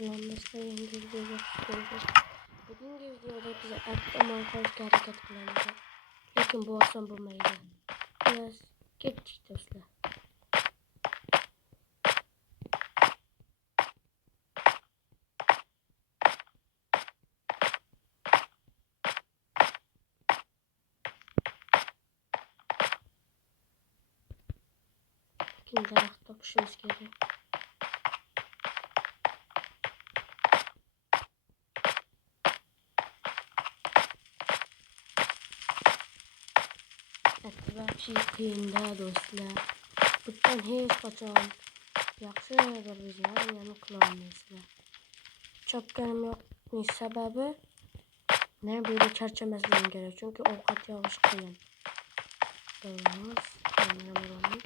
Selamünaleyküm. Yangi videoga xush keldik. Bugungi videoda biz appda montajga harakat qilamiz. Lekin bu oson bo'lmaydi. Xullas, ketdik do'stlar. Lekin daraxt topishimiz kerak. Vahşi qiyin-da do'stlar. Bundan hech qachon yaxshi bir videoni qilolmaysizlar. Chopganim yo'qning sababi ne böyle charchamasligim kerak, chunki ovqat yog'ish qiyin. Bo'lamiz, bo'lamiz.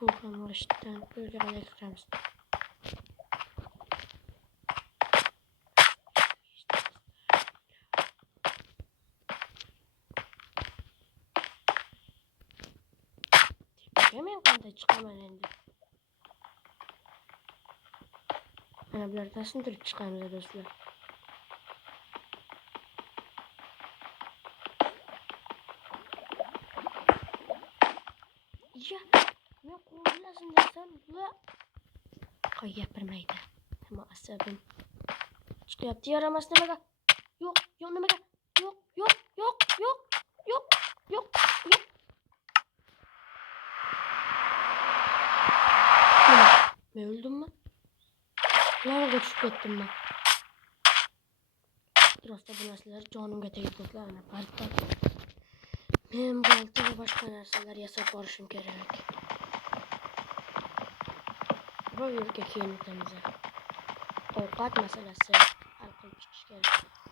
Bu kamıştan böyle alacağız. Hemen kanda çıkamam endi. Ana bulardan sindırıp çıkamız do'stlar. Ya, men qo'llasin desam, bular gapirmaydi. Nima asabim chiqyapti, yaramas nimaga? Yo'q, yo'q nimaga? Yo'q, yo'q, yo'q, yo'q, yo'q, yo'q, yo'q. Men öldümmi? Lavaga tushib ketdimmi? Rostda bu narsalar jonimga tegib do'stlar, ana baribir. Men balta va boshqa narsalar yasab borishim kerak. Bu yerga keyin o'tamiz. Ovqat masalasi hal qilib chiqish kerak.